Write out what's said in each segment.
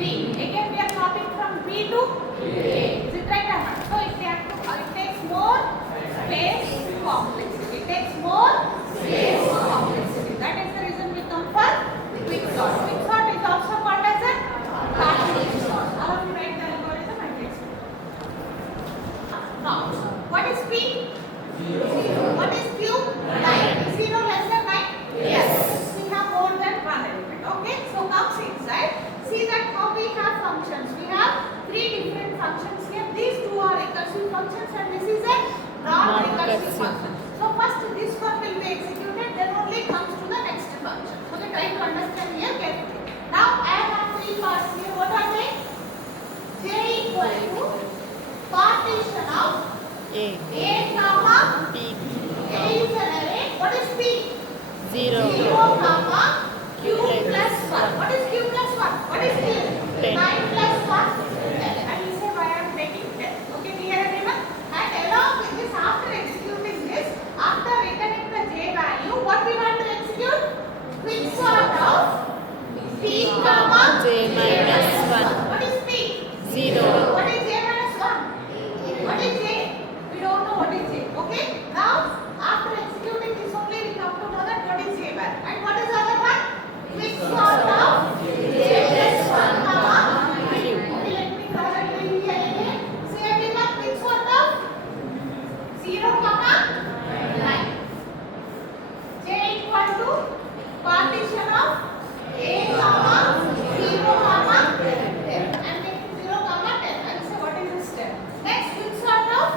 B. Again we are copying from B to A. Is it right or not? So it takes more space complexity. It takes more space complexity. That is the reason we come for quick sort. Quick sort is also called as a partitioning sort. Now we write the algorithm and explain. Now, what is P? 0. What is Q? 9. 0 less than 9? Yes. We have more than one element. Okay. So comes inside. See that how we have functions. We have 3 different functions here. These 2 are recursive functions and this is a non-recursive function. So first this one will be executed, then only comes to the next function. Okay, try to understand here carefully. Now I have 3 parts here. What are they? J equal to partition of A comma P. A is an array. What is P? 0. 0 comma Q plus 1. What is Q plus 1? What is Q? 10. 9 plus 1? 10. And you say why I am taking 10. Okay, clear everyone? And along with this, after executing this, after returning the J value, what we want to execute? Quick sort of P comma J minus 1. What is P? 0. What is J minus 1? What is J? We don't know what is J. Okay? Now, after executing this only, we come to know that what is J bar. And what is the other one? Quick sort of J plus 1 comma Q. Okay, let me draw that line here again. Say everyone, quick sort of 0 comma 9. J equal to partition of A comma 0 comma 10. I'm taking 0 comma 10. I will say what is this 10. Next, quick sort of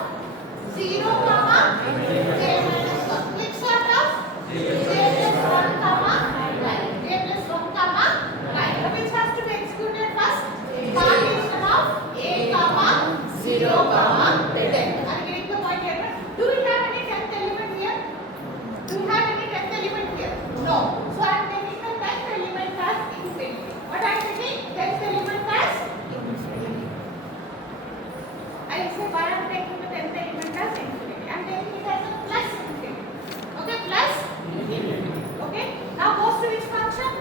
0 comma J minus 1. Quick sort of J plus 1 comma 9. J plus 1 comma 9. Which has to be executed first? Partition of A comma 0 comma 10. Are you getting the point here? Do we have any 10th element here? Do you have any 10th element here? No. So I am taking the 10th element as infinity. What I am taking? 10th element as infinity. I will say why I am taking the 10th element as infinity. I am taking it as a plus infinity. Okay, plus infinity. Okay. Now goes to which function?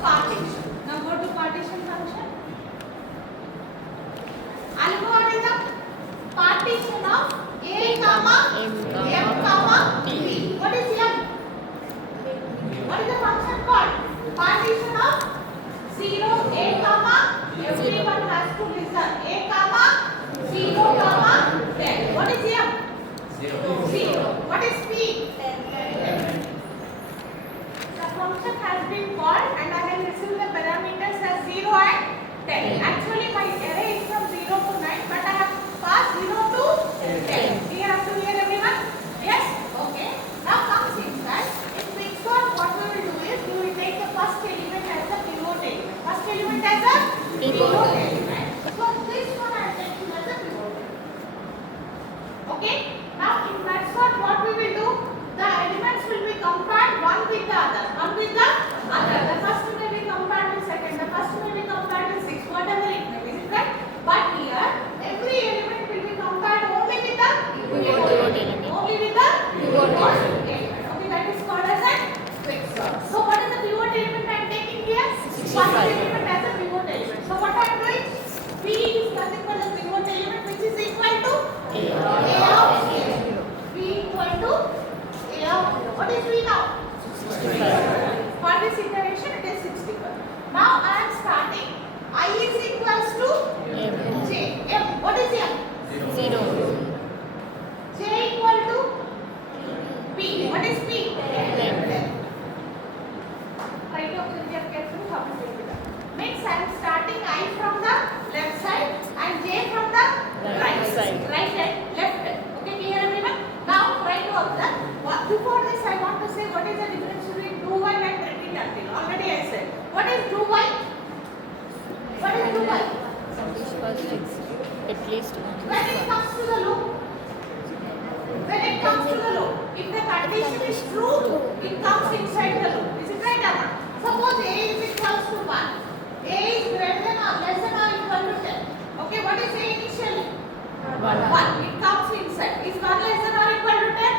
Partition. Now go to partition function. Algorithm partition of A comma M comma P. What is M? What is the function called? Partition of 0 A comma everyone has to listen. A comma 0 comma 10. What is M? 0. What is P? 10. The function has been called and I have received the parameters as 0 and 10. Actually my array is from 0 to 9 but I have passed 0 to 10. Clear up to here everyone? Yes? Okay. Now comes inside. In quick sort what we will do is we will take the first element as a pivot element. First element as a pivot element. So this one I am taking as a pivot element. Okay? Now in that sort what we will do? The elements will be compared one with the other. One with the other. The first may be compared with second. The first may be compared with sixth. Whatever it may be. Is it right? But here every element will be compared only with the pivot element. Only with the pivot element. Okay, that is called as a quick sort. So what is the pivot element I am taking here? First element as a pivot element. So what I am doing? P is nothing but the pivot element which is equal to A of 0. P equal to A of 0. What is V now? 65. For this iteration it is 65. Now I am starting. I is equals to M. J. M. What is M? 0. J equal to P. What is P? 10. Try to observe carefully how to take it up. Means I am starting I from the left side and J from the right side. Right and left. Okay, clear everyone? Now try to observe. Before this I want to say what is the difference between do while and repeat until. Already I said. What is do while? What is do while? At least When it comes to the loop. When it comes to the loop. If the condition is true, it comes inside the loop. Is it right or not? Suppose A is equals to 1. A is greater than or less than or equal to 10. Okay, what is A initially? 1. It comes inside. Is 1 less than or equal to 10?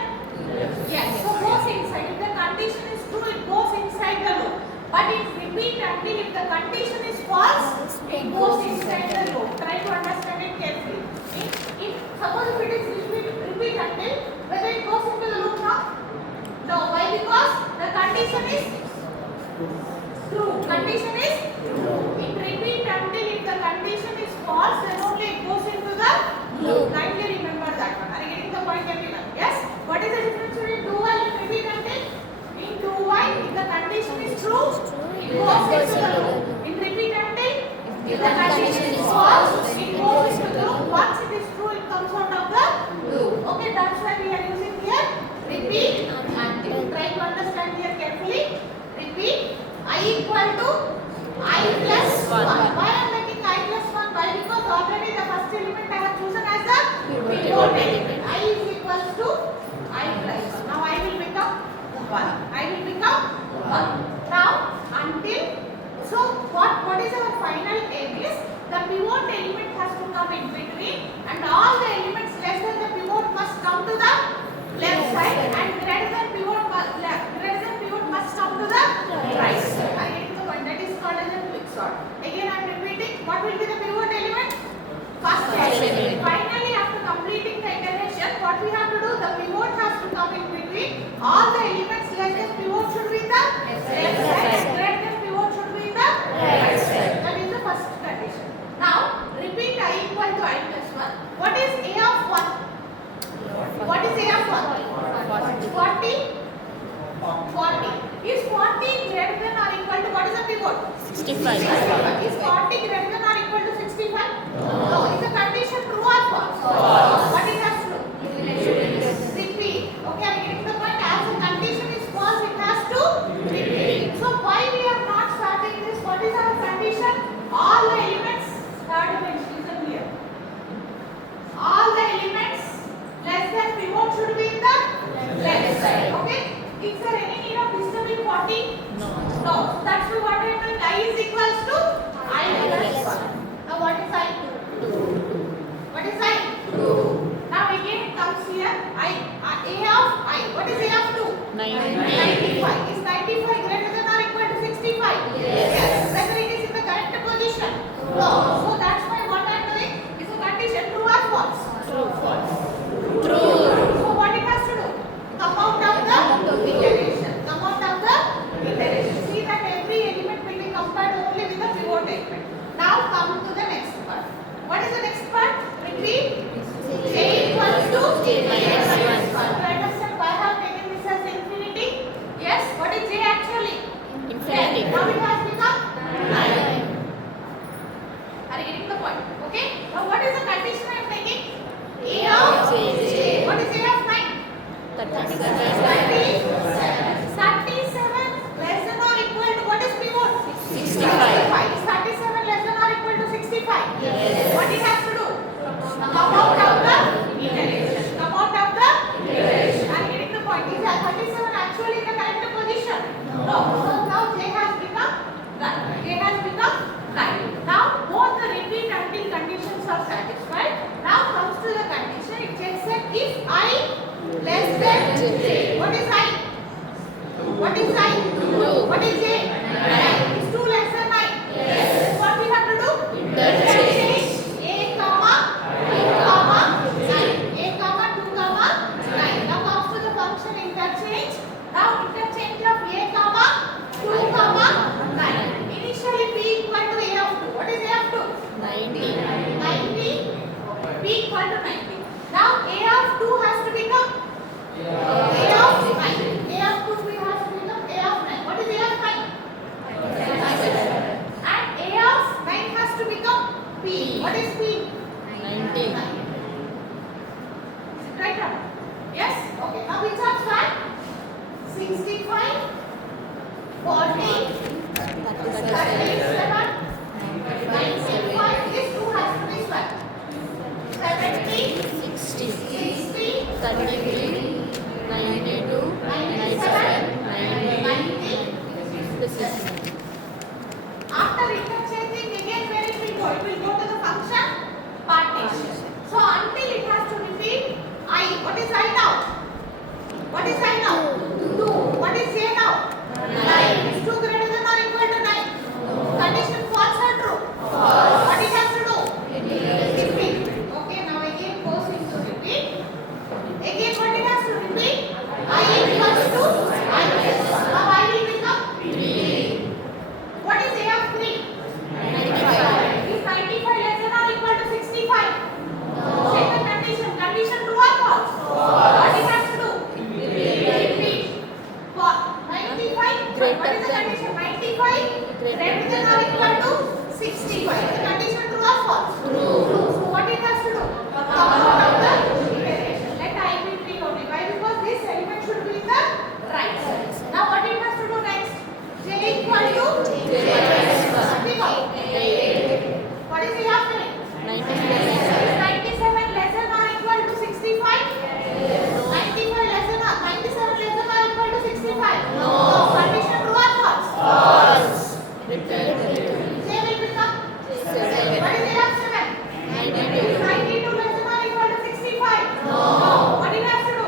Yes. So goes inside. If the condition is true, it goes inside the loop. But it repeats until if the condition is false, condition is true. Condition is true. It repeats until if the condition is false, then only it goes into the loop. Kindly remember that one. Are you getting the point, everyone? Yes. What is the difference between do while and repeat until? In do while, if the condition is true, it goes into the loop. In repeat until, if the condition is false, it goes into the loop. Once it is true, it comes out of the loop. Okay, that's why we are using here repeat until. Try to understand here carefully. Repeat I equal to I plus 1. Why I am making I plus 1? Why? Because already the first element I have chosen as the pivot element. I is equals to I plus 1. Now I will become 1. I will become 1. Now until, so what is our final aim is the pivot element has to come in between and all the elements less than the pivot must come to the left side and greater than pivot must come to the right side. I get the point. That is called as a quicksort. Again I am repeating. What will be the pivot element? First element. Finally, after completing the iteration, what we have to do? The pivot has to come in between. All the elements less than pivot should be in the left side. Greater than pivot should be in the right side. That is the first condition. Now repeat I equal to I plus 1. What is A of 1? What is A of 1? 40. 40. Is 40 greater than or equal to what is the pivot? 65. Is 40 greater than or equal to 65? No. Is the condition true or false? What is that true? Repeat. Okay, I am getting the point. As the condition is false, it has to repeat. So why we are not starting this? What is our condition? All the elements, third dimension, listen here. All the elements less than pivot should be in the left side. Okay? Is there any need of disturbing 40? No. No. So that's why what I meant I is equals to I plus 1. Now what is I? What is I? 2. 97 less than or equal to 65? 95 less than or 97 less than or equal to 65? No. Condition true or false? False. Repeat. Say will become? Seven. What is the of 7? 92. 92 less than or equal to 65? No. What do you have to do?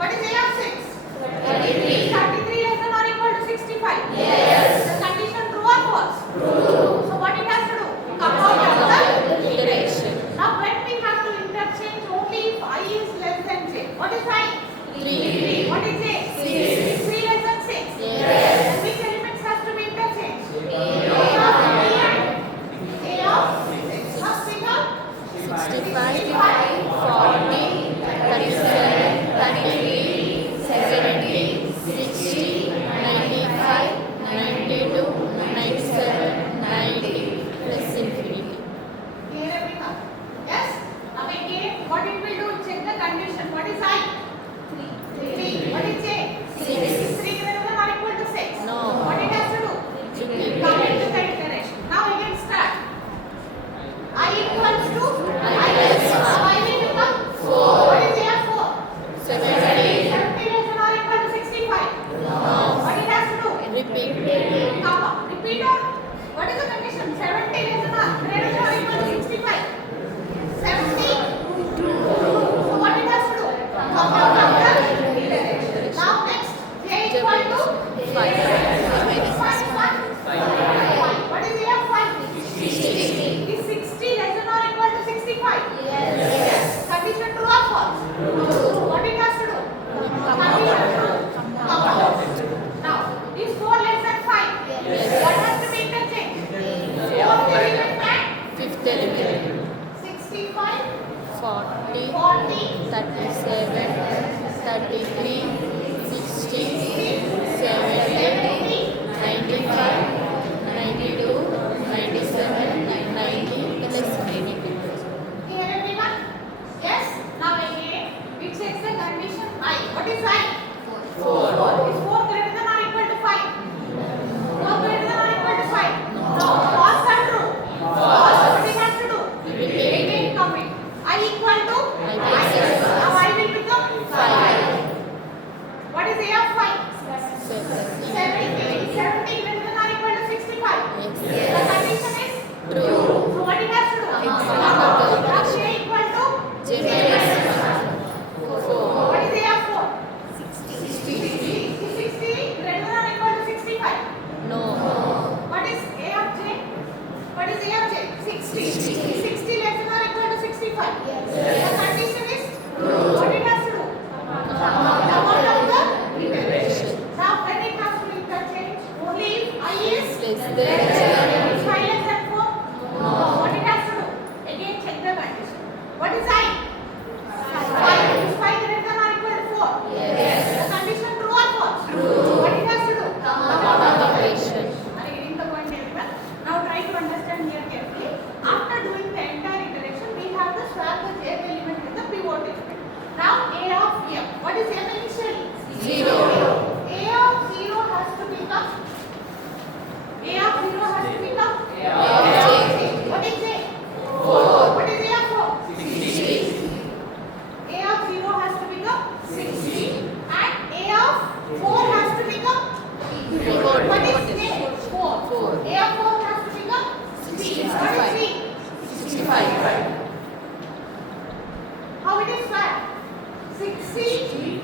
What is the of 6? 33. 33 less than or equal to 65? Yes. The condition true or false? So what it has to do? Come out of the Iteration. Now when we have to interchange only if I is less than j. What is I? 3. What is j? 6. 3 less than 6. Yes. And which elements has to be interchanged? A of 6. Now speak out. 65, 40, 37, 33, 70, 60, 95, 92, 97, 90, plus infinity. Clear everyone? Yes? Now again, what it will do? Check the condition. What is I? 3. What is j? 6. 3 greater than or equal to 6. No. What it has to do? Repeat. Come into the iteration. Now again start. I equals to I I plus Now I will become 4. What is here 4? 70. 70 less than or equal to 65. No. What it has to do? Repeat. Comma. Repeat or what is the condition? 70 less than or greater than or equal to 65. 70. So what it has to do? Come out of the iteration. Now next. J equal to 5. 5. What is here 5? 60. Is 60 less than or equal to 65? Yes. Condition true or false? What it has to do? Condition true. Come out. Now, is 4 less than 5? Yes. What has to be interchanged? 4 element and 5th element. 65, 40, 40, 37, 33, 60, 70, 95, 92, 97, 90, plus 92. Here everyone? Yes? Now again, it checks the condition I. What is I? 4. Is 4 greater than or equal to 5? 4 greater than or equal to 5? No. False or true? False. What it has to do? Again come in. I equal to I. Now I will become 5. What is A of 5? 7. 70. 70 greater than or equal to 65? Yes. The condition is True. so what it has to do? Come out. Now J equal to J minus 4. what is A of 4? 60. 60. Is 60 greater than or equal to 65? No. What is A of J? What is A of J? 60. 60 less than or equal to 65? Yes. The condition is what it has to do? Come out of the iteration. Now when it has to interchange, only if I is Less than less than 5 less than 4? No. What it has to do? Again check the condition. What is I? 5. Is 5 greater than or equal to 4? Yes. The condition true or false? True. What it has to do? Come out of iteration. Are you getting the point, everyone? Now try to understand here carefully. After doing the entire iteration, we have to swap the j element with the pivot element. Now A of m. What is m initially? 0. A of 0 has to become A of 0 has to become A of j. What is j? 4. What is A of 4? 60. A of 0 has to become 60 and A of 4 has to become what is j? 4. 4. A of 4 has to become 3. What is 3? 65. How it is square? 60,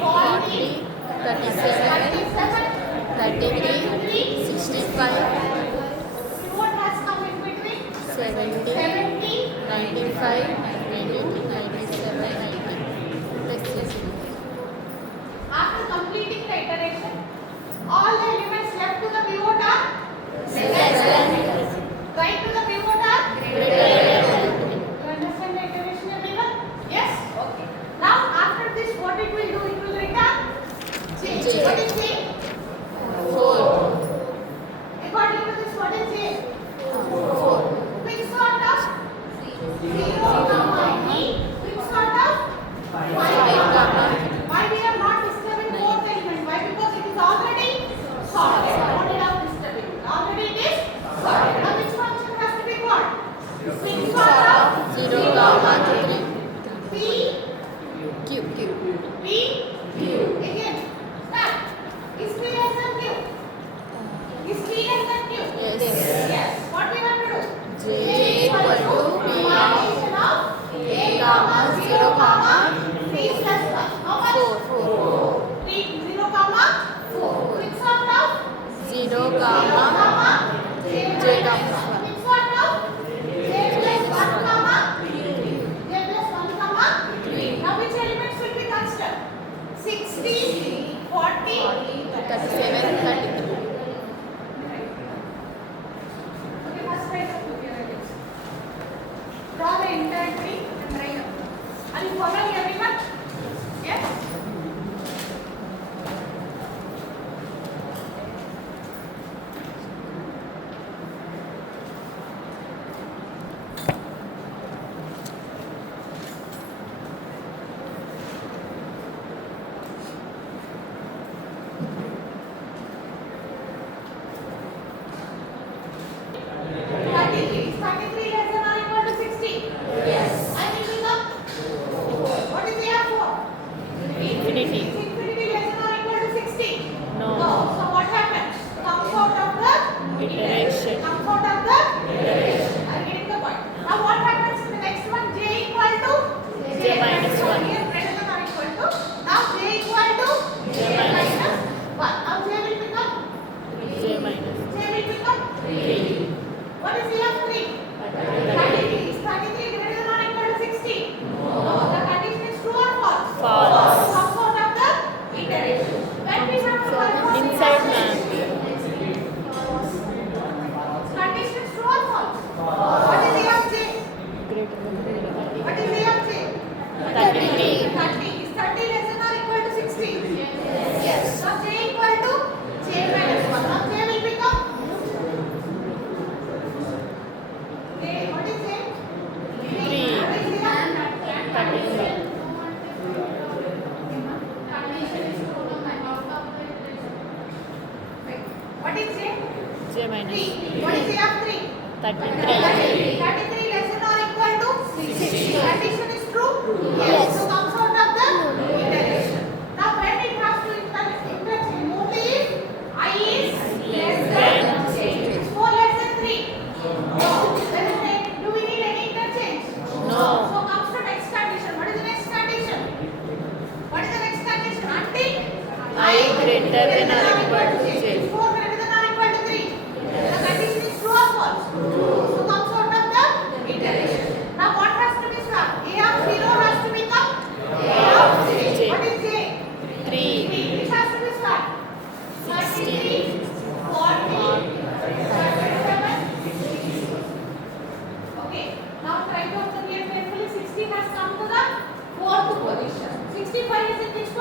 40, 37, 33, 65, what has come in between? 70, 70, 95, 92, 97, 90. Plus 60. after completing the iteration, all the elements left to the pivot are right to the pivot are Greater than. You understand the iteration, everyone? Yes? Okay. Now after this, what it will do? It will return j. J. What is j? 4. According to this, what is j? 4. Which sort of 0, comma e? Which sort of 5, comma. Why we are not disturbing both elements? Why? Because it is comma, J J minus comma 1. Which one now? J plus 1 comma J plus 1 comma 3. Now which elements will be considered? 60, 40, 37, 33. Okay, first write up your elements. Draw the entire tree and write up. Are you following everyone? Yes? Thirty-three less than or equal to 60. Yes. I will become. What is here for? Infinity. Is infinity less than or equal to 60? No. So what happens? Comes out of the Iteration. Comes out of the Iteration. I'm getting the point. Now what happens in the next one? J equal to J minus 1. Here greater than or equal to. Now J equal to J minus 1. Now J will become J minus J will become 3. What is here 3? 33. Is 33 greater than or equal to 60? No. The condition is true or false? False. Comes out of the iteration. When we have to perform Inside map. condition is true or false? What is here J? Greater than What is here J? 33. 30. Is 30 less than or equal to 60? Yes. Now J equal to J minus 1. Now J will become J. What is J? 3. What is here? 33. What is J? J minus 3. What is here 3? 33. 33 less than or equal to 60. Condition is true? Yes. So comes out of the iteration. Now when it has to interchange, only if I is less than J. Is 4 less than 3? No. Then do we need any interchange? No. So comes to next condition. What is the next condition? What is the next condition? Until I greater than or equal to J. Is 4 greater than or equal to 3? The condition is true or false? So comes out of the iteration. Now what has to be swapped? A of 0 has to become A of J. J. What is J? 3. 3. Which has to be swapped? 33, 40, 37, 60. Okay. Now try to observe here carefully. 60 has come to the fourth position. 65 is in which position?